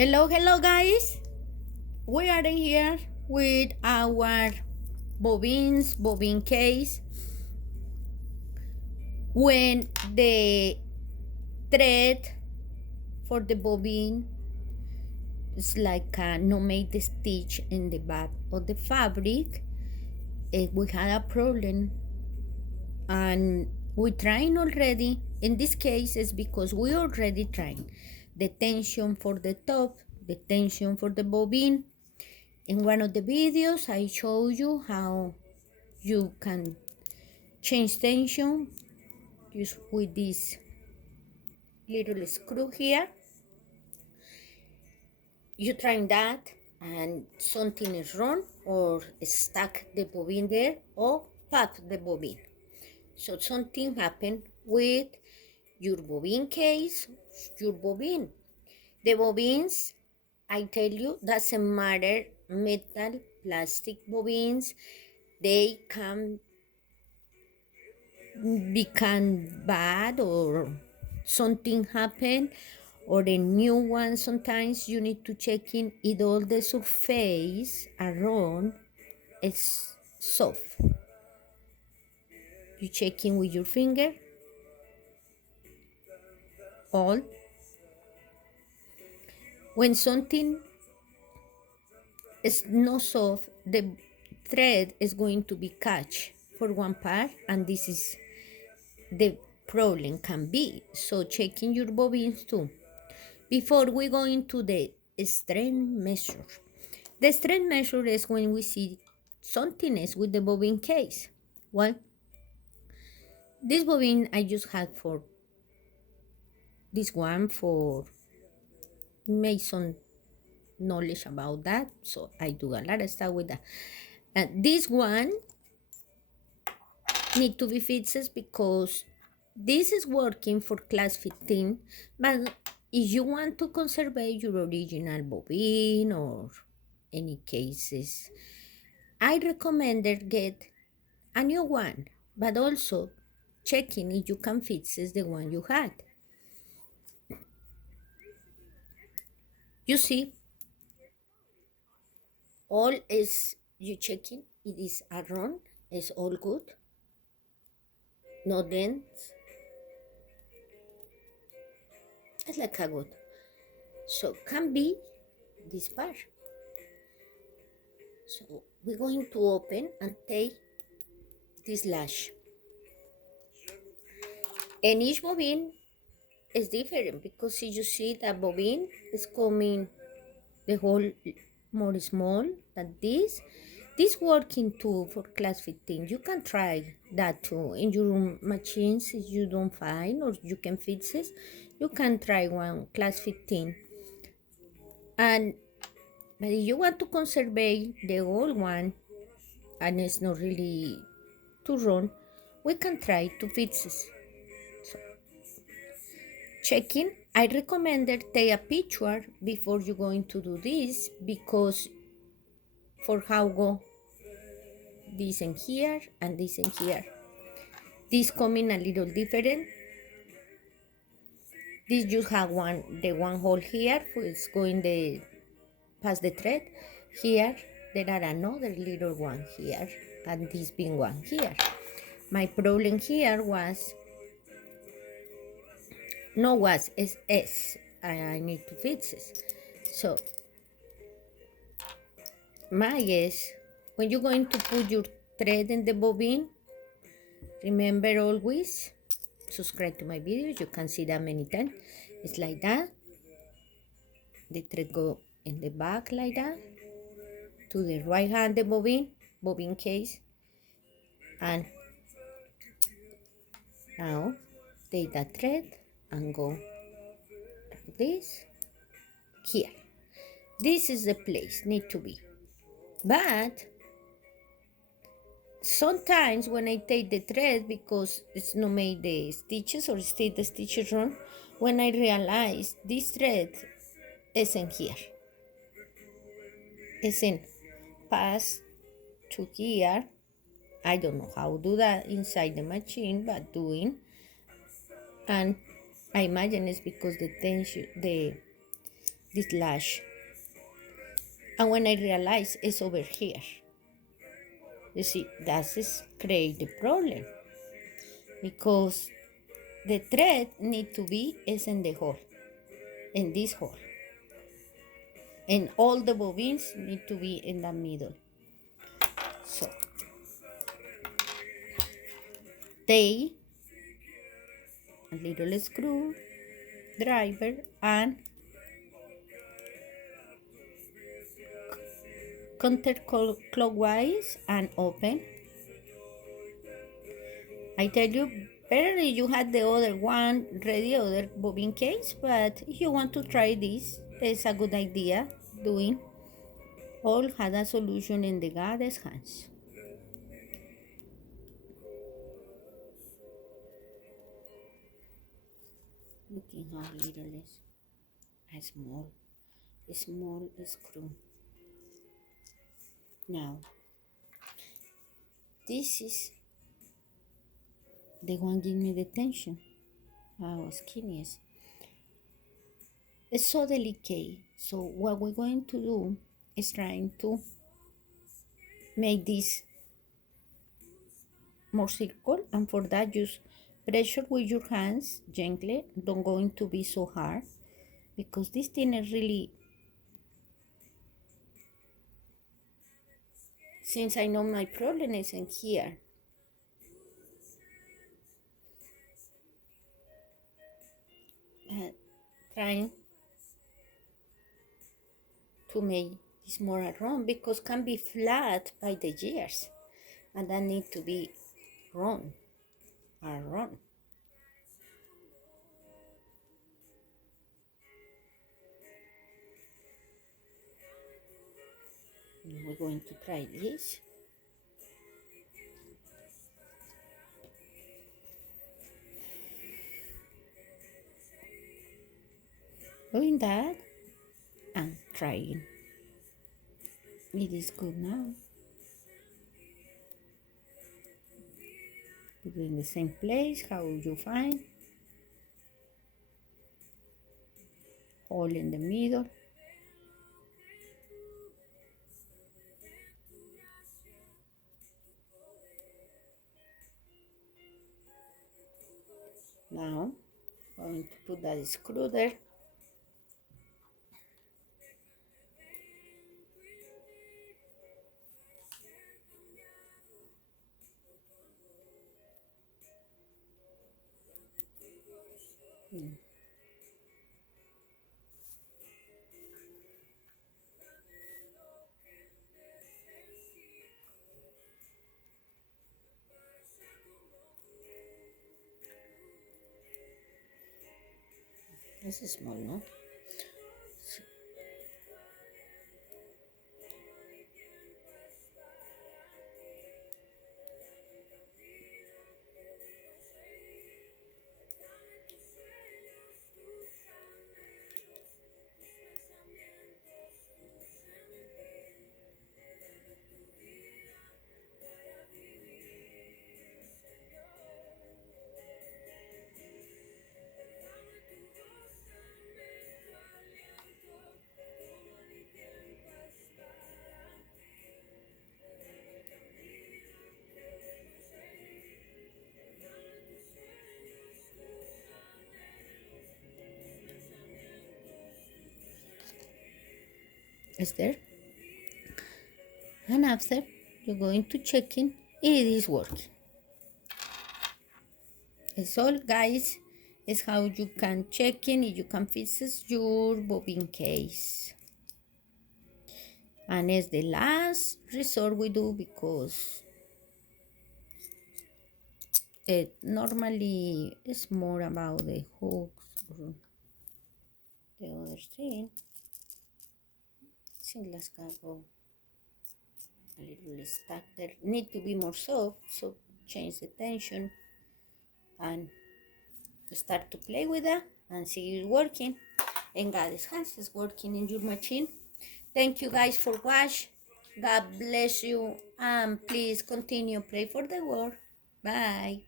Hello guys. We are in here with our bobbin case. When the thread for the bobbin is like a no made stitch in the back of the fabric, we had a problem and we trying already. In this case, is because we already trying the tension for the top, the tension for the bobbin. In one of the videos, I show you how you can change tension just with this little screw here. You try that and something is wrong or stuck the bobbin there or pop the bobbin. So something happened with your bobbin case, your bobbin. The bobbins, I tell you, doesn't matter metal, plastic bobbins, they can become bad or something happen or a new one. Sometimes you need to check in if all the surface around is soft. You check in with your finger all. When something is not soft, the thread is going to be catch for one part, and this is the problem can be. So checking your bobbins too. Before we go into the strength measure, the strength measure is when we see something is with the bobbin case. Well, this bobbin I just had for this one for make some knowledge about that, so I do a lot of stuff with that. And this one need to be fixed because this is working for class 15, but if you want to conserve your original bobbin or any cases, I recommend that get a new one, but also checking if you can fix the one you had. You see, all is you checking it is around, is all good, no dents, it's like a good. So can be this part. So we're going to open and take this lash. And each bobbin is different because you see that bobbin is coming the whole more small than this. This working too for class 15. You can try that too in your machines if you don't find or you can fix it. You can try one class 15. And but if you want to conserve the old one and it's not really too wrong, we can try to fix it. So, checking, I recommended take a picture before you going to do this because for how go this in here and this in here. This coming a little different. This just have the one hole here for it's going the past the thread. Here there are another little one here and this big one here. My problem here was no was is I need to fix it. So my guess when you're going to put your thread in the bobbin, remember always subscribe to my videos. You can see that many times. It's like that. The thread go in the back like that. To the right hand the bobbin case. And now take that thread and go like this. Here. This is the place need to be. But sometimes when I take the thread because it's not made the stitches or stay the stitches wrong, when I realize this thread isn't here, isn't pass to here. I don't know how to do that inside the machine, but doing, and I imagine it's because the this lash. And when I realize it's over here, you see, that is create the problem, because the thread need to be is in the hole, in this hole, and all the bobbins need to be in the middle. So they a little screw driver and counterclockwise and open. I tell you, better if you had the other one ready, other bobbin case, but if you want to try this, it's a good idea doing. All had a solution in the God's hands. Looking how little is a small screw. Now, this is the one give me the tension. How skinny is. It's so delicate. So what we're going to do is trying to make this more circle, and for that use pressure with your hands gently. Don't going to be so hard, because this thing is really, since I know my problem is in here. Trying to make this more round, because can be flat by the years, and that need to be round. We're going to try this. Doing that and trying. It is good now. Put it in the same place, how you find. Hole in the middle. Now, I'm going to put that screw there. This is small, no? Is there? And after, you're going to check in it is working. It's all, guys, is how you can check in if you can fix your bobbin case. And it's the last resort we do, because it normally is more about the hooks or the other thing. I think let's go a little stuck there. Need to be more soft, so change the tension and start to play with that and see it working. And God's hands is working in your machine. Thank you guys for watching. God bless you, and please continue pray for the world. Bye.